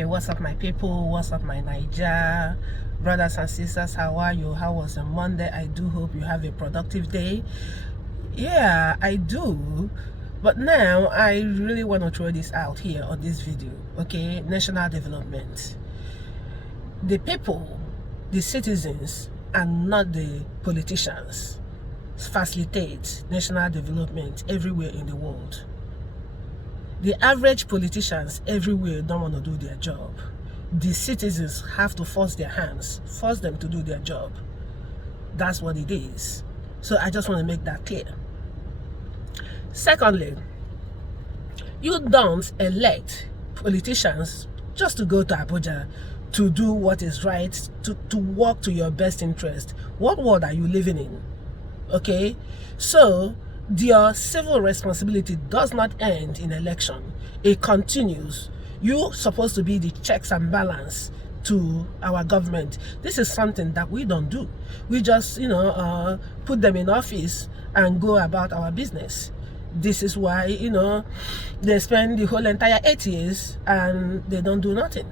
Okay, what's up my people? What's up my Niger brothers and sisters? How are you? How was the Monday? I do hope you have a productive day. Yeah, I do. But now I really want to throw this out here on this video. Okay, national development. The people, the citizens, and not the politicians facilitate national development everywhere in the world. The average politicians everywhere don't want to do their job. The citizens have to force their hands, force them to do their job. That's what it is. So I just want to make that clear. Secondly, you don't elect politicians just to go to Abuja to do what is right, to work to your best interest. What world are you living in? Okay? So your civil responsibility does not end in election. It continues. You're supposed to be the checks and balance to our government. This is something that we don't do. We just, put them in office and go about our business. This is why, they spend the whole entire 8 years and they don't do nothing.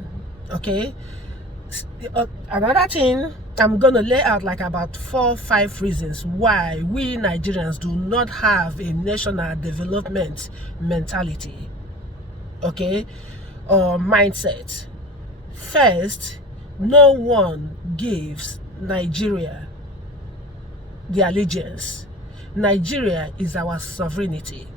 Okay? Another thing, I'm going to lay out like about 4 or 5 reasons why we Nigerians do not have a national development mentality, okay, or mindset. First, no one gives Nigeria the allegiance. Nigeria is our sovereignty,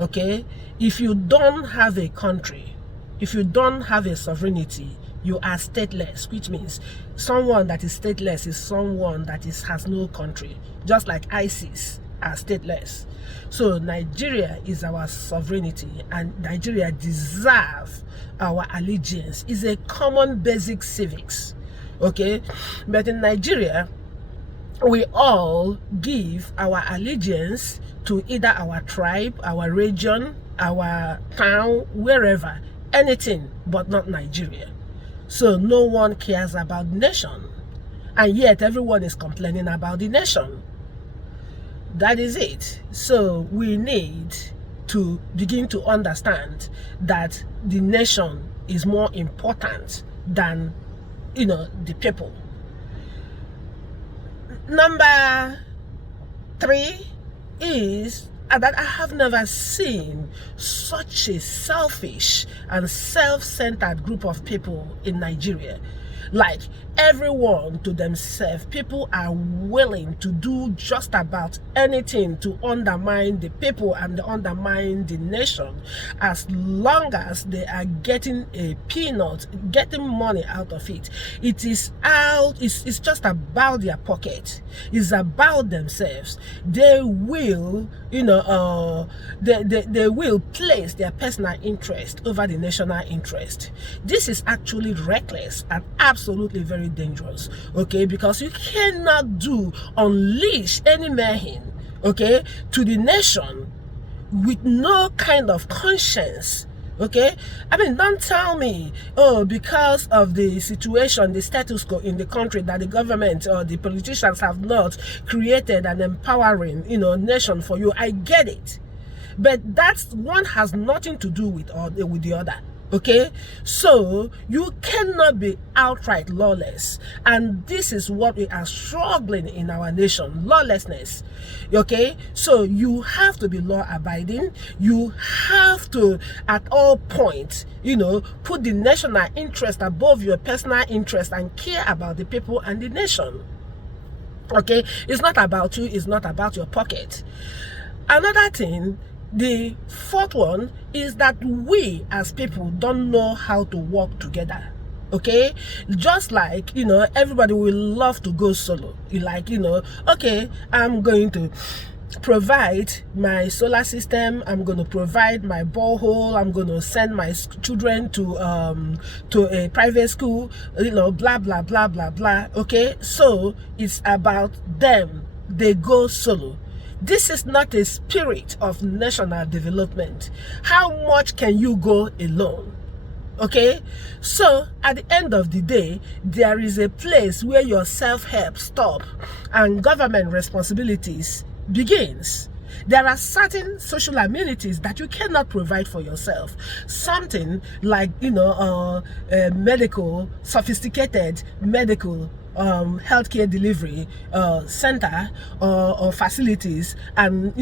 okay? If you don't have a country, if you don't have a sovereignty, you are stateless, which means someone that is stateless is someone that has no country, just like ISIS are stateless. So Nigeria is our sovereignty, and Nigeria deserves our allegiance. It's a common basic civics, okay? But in Nigeria, we all give our allegiance to either our tribe, our region, our town, wherever, anything but not Nigeria. So no one cares about the nation, and yet everyone is complaining about the nation. That is it. So we need to begin to understand that the nation is more important than, the people. Number 3 is that I have never seen such a selfish and self-centered group of people in Nigeria. Like, everyone to themselves, people are willing to do just about anything to undermine the people and undermine the nation, as long as they are getting a peanut, getting money out of it. It's just about their pocket. It's about themselves. They will, they will place their personal interest over the national interest. This is actually reckless and absolutely very dangerous, okay? Because you cannot unleash any mayhem, okay, to the nation with no kind of conscience, okay? I mean, don't tell me, because of the situation, the status quo in the country, that the government or the politicians have not created an empowering, nation for you. I get it, but that's one has nothing to do with the other. Okay, so you cannot be outright lawless, and this is what we are struggling in our nation: lawlessness. Okay, so you have to be law-abiding. You have to, at all points, put the national interest above your personal interest and care about the people and the nation. Okay, it's not about you. It's not about your pocket. Another thing. The 4th one is that we as people don't know how to work together. Okay, just like everybody will love to go solo. Okay, I'm going to provide my solar system, I'm going to provide my borehole, I'm going to send my children to a private school, blah blah blah blah blah. Okay, so it's about them. They go solo. This is not a spirit of national development. How much can you go alone? Okay, so at the end of the day, there is a place where your self-help stops and government responsibilities begins. There are certain social amenities that you cannot provide for yourself. Something like, medical, sophisticated medical healthcare delivery center or facilities, and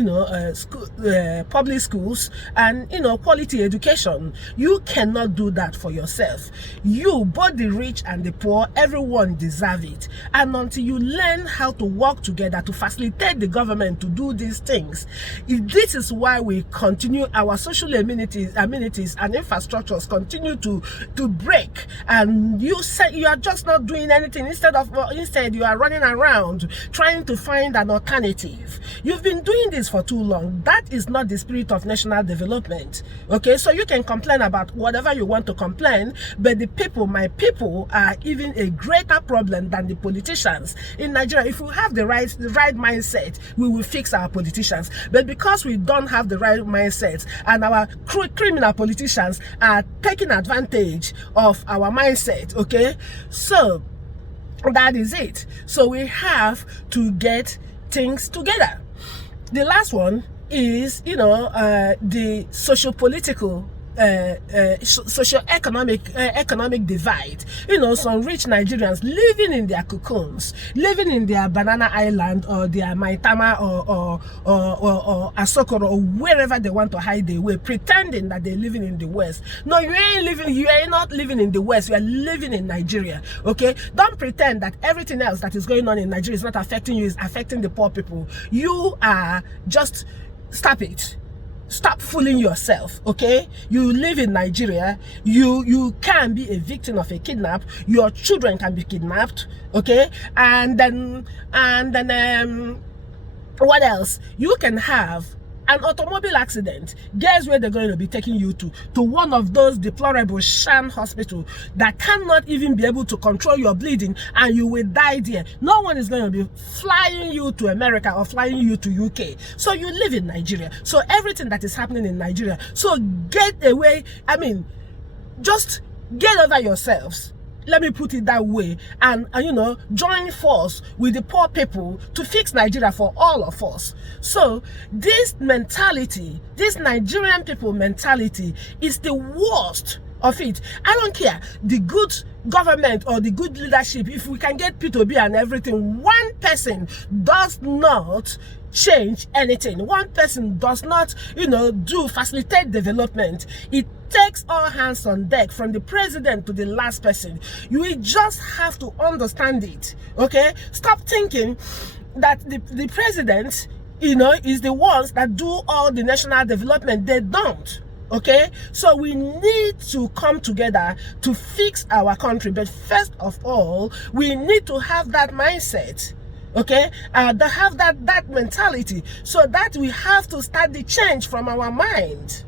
public schools, and quality education. You cannot do that for yourself. You, both the rich and the poor, everyone deserve it. And until you learn how to work together to facilitate the government to do these things, this is why we continue our social amenities and infrastructures continue to break, and you are just not doing anything. Instead you are running around trying to find an alternative. You've been doing this for too long. That is not the spirit of national development. Okay, so you can complain about whatever you want to complain, but the people, my people, are even a greater problem than the politicians in Nigeria. If we have the right mindset, we will fix our politicians. But because we don't have the right mindset, and our criminal politicians are taking advantage of our mindset, okay, so that is it. So we have to get things together. The last one is, the socio-political, socio-economic divide. Some rich Nigerians living in their cocoons, living in their banana island or their Maitama or Asokoro, or wherever they want to hide away, pretending that they're living in the West. No, you are not living in the West. You are living in Nigeria. Okay, don't pretend that everything else that is going on in Nigeria is not affecting you, is affecting the poor people. You are just, stop it. Stop fooling yourself, okay? You live in Nigeria. You can be a victim of a kidnap. Your children can be kidnapped, okay? And then what else? You can have an automobile accident. Guess where they're going to be taking you to one of those deplorable sham hospitals that cannot even be able to control your bleeding, and you will die there. No one is going to be flying you to America or flying you to UK. So you live in Nigeria. So everything that is happening in Nigeria. So get away. Just get over yourselves. Let me put it that way, and join force with the poor people to fix Nigeria for all of us. So this mentality, this Nigerian people mentality, is the worst of it. I don't care the good government or the good leadership. If we can get P2B and everything, one person does not change anything. One person does not, facilitate development. It takes all hands on deck, from the president to the last person. You will just have to understand it, okay? Stop thinking that the president, is the ones that do all the national development. They don't. Okay, so we need to come together to fix our country. But first of all, we need to have that mindset, okay, to have that mentality, so that we have to start the change from our mind.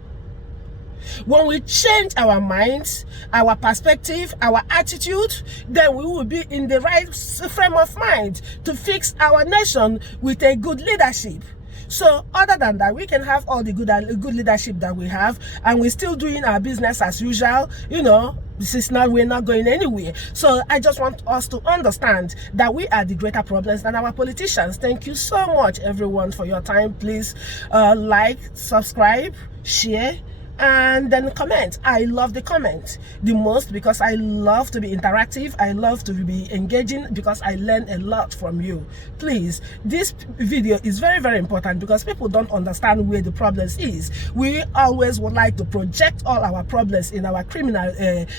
When we change our minds, our perspective, our attitude, then we will be in the right frame of mind to fix our nation with a good leadership. So other than that, we can have all the good leadership that we have, and we're still doing our business as usual. We're not going anywhere. So I just want us to understand that we are the greater problems than our politicians. Thank you so much, everyone, for your time. Please like, subscribe, share, and then comment. I love the comment the most, because I love to be interactive. I love to be engaging, because I learn a lot from you. Please, this video is very, very important, because people don't understand where the problems is. We always would like to project all our problems in our criminal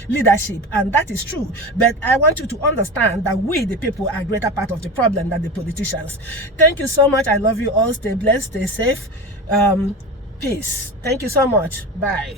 leadership, and that is true. But I want you to understand that we, the people, are a greater part of the problem than the politicians. Thank you so much. I love you all. Stay blessed, stay safe. Peace. Thank you so much. Bye.